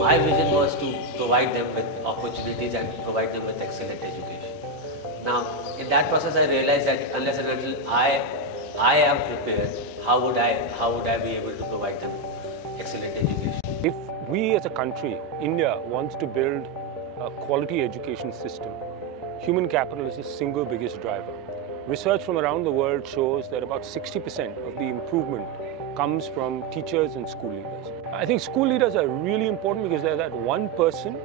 My vision was to provide them with opportunities and provide them with excellent education. Now, in that process, I realized that unless and until I am prepared, how would I be able to provide them excellent education? If we as a country, India, wants to build a quality education system, human capital is the single biggest driver. Research from around the world shows that about 60% of the improvement comes from teachers and school leaders. I think school leaders are really important because they're that one person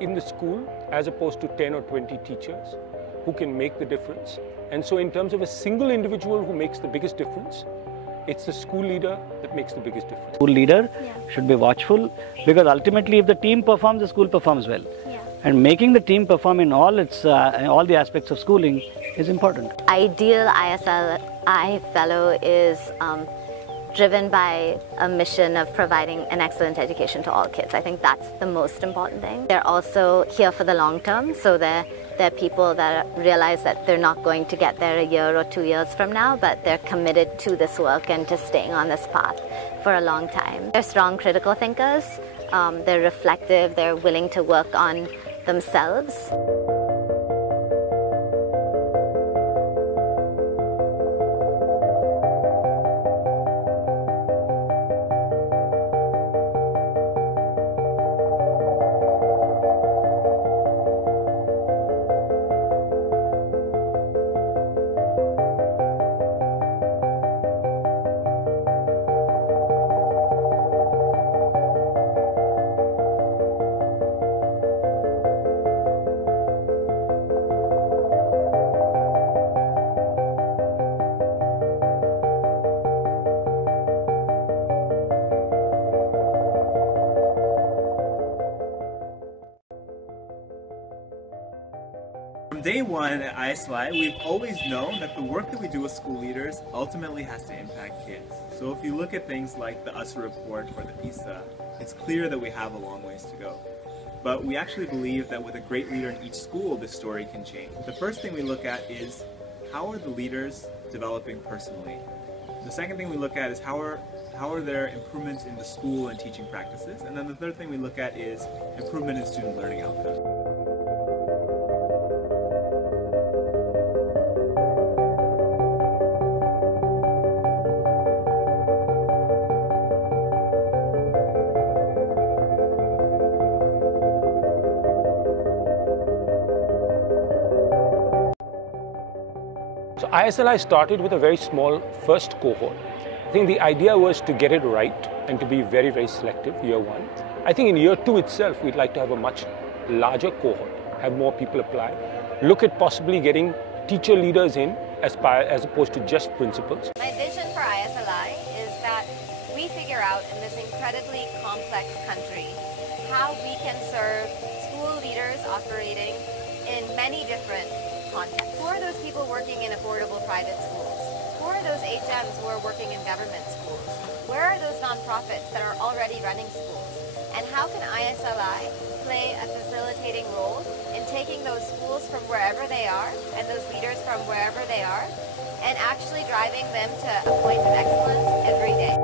in the school as opposed to 10 or 20 teachers who can make the difference. And so in terms of a single individual who makes the biggest difference, it's the school leader that makes the biggest difference. School leader should be watchful, because ultimately if the team performs, the school performs well. And making the team perform in all the aspects of schooling is important. Ideal ISLI fellow is driven by a mission of providing an excellent education to all kids. I think that's the most important thing. They're also here for the long term, so they're people that realize that they're not going to get there a year or 2 years from now, but they're committed to this work and to staying on this path for a long time. They're strong critical thinkers, they're reflective, they're willing to work on themselves. From day one at ISLI, we've always known that the work that we do with school leaders ultimately has to impact kids. So if you look at things like the ISLI report or the PISA, it's clear that we have a long ways to go. But we actually believe that with a great leader in each school, this story can change. The first thing we look at is, how are the leaders developing personally? The second thing we look at is how are their improvements in the school and teaching practices? And then the third thing we look at is improvement in student learning outcomes. So ISLI started with a very small first cohort. I think the idea was to get it right and to be very, very selective, year one. I think in year two itself, we'd like to have a much larger cohort, have more people apply, look at possibly getting teacher leaders in as opposed to just principals. My vision for ISLI is that we figure out in this incredibly complex country how we can serve school leaders operating in many different contexts. Who are those people working in affordable private schools? Who are those HMs who are working in government schools? Where are those nonprofits that are already running schools? And how can ISLI play a facilitating role in taking those schools from wherever they are and those leaders from wherever they are and actually driving them to a point of excellence every day?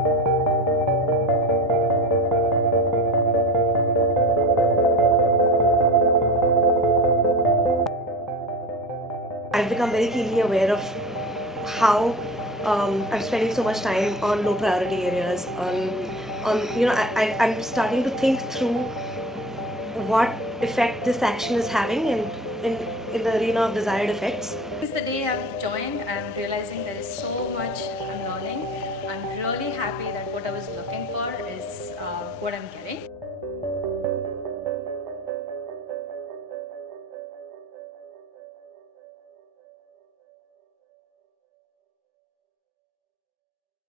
I've become very keenly aware of how I'm spending so much time on low priority areas. I'm starting to think through what effect this action is having in the arena of desired effects. Since the day I've joined, I'm realizing there is so much I'm learning. I'm really happy that what I was looking for is what I'm getting.